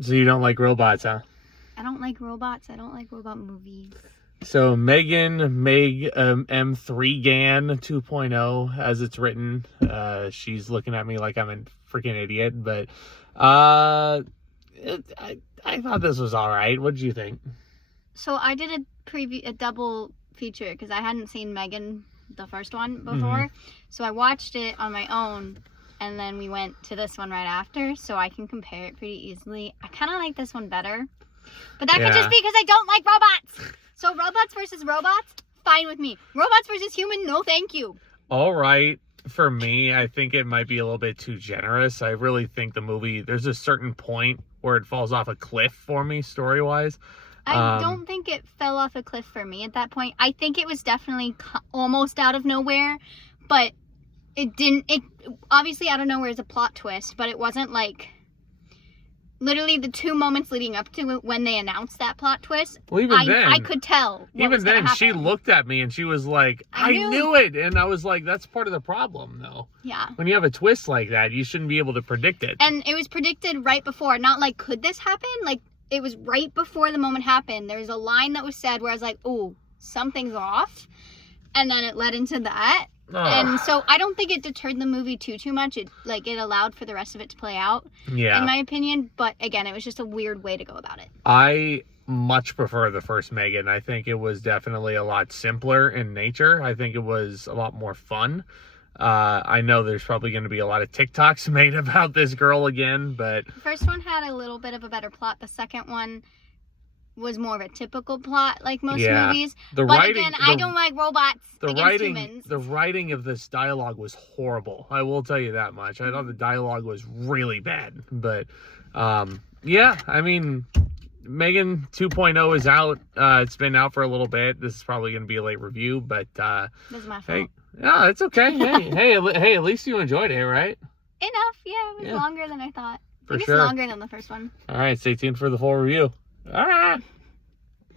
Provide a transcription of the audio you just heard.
So you don't like robots, huh? I don't like robots. I don't like robot movies. So M3GAN 2.0, as it's written. She's looking at me like I'm a freaking idiot, but I thought this was all right. What did you think? So I did a double feature because I hadn't seen M3GAN, the first one, before. So I watched it on my own, and then we went to this one right after, so I can compare it pretty easily. I kind of like this one better, but that could just be because I don't like robots. So robots versus robots, fine with me. Robots versus human, no thank you. All right. For me, I think it might be a little bit too generous. I really think the movie, there's a certain point where it falls off a cliff for me, story-wise. I don't think it fell off a cliff for me at that point. I think it was definitely almost out of nowhere, but it didn't. It obviously out of nowhere is a plot twist, but it wasn't like literally the 2 moments leading up to it when they announced that plot twist. Well, even then, I could tell. Even then, she looked at me and she was like, "I knew it," and I was like, "That's part of the problem, though." Yeah. When you have a twist like that, you shouldn't be able to predict it. And it was predicted right before. Not like, could this happen? Like, it was right before the moment happened. There was a line that was said where I was like, "Oh, something's off," and then it led into that. And so I don't think it deterred the movie too much. It allowed for the rest of it to play out, in my opinion. But again, it was just a weird way to go about it. I much prefer the first M3GAN. I think it was definitely a lot simpler in nature. I think it was a lot more fun. I know there's probably going to be a lot of TikToks made about this girl again, but the first one had a little bit of a better plot. The second one was more of a typical plot, like most movies. I don't like robots against humans. The writing of this dialogue was horrible. I will tell you that much. I thought the dialogue was really bad. But, yeah, I mean, M3GAN 2.0 is out. It's been out for a little bit. This is probably going to be a late review, but, this is my fault. Hey, yeah, it's okay. hey, at least you enjoyed it, right? Enough, yeah. It was longer than I thought. For Maybe sure. It's longer than the first one. All right, stay tuned for the full review. All right.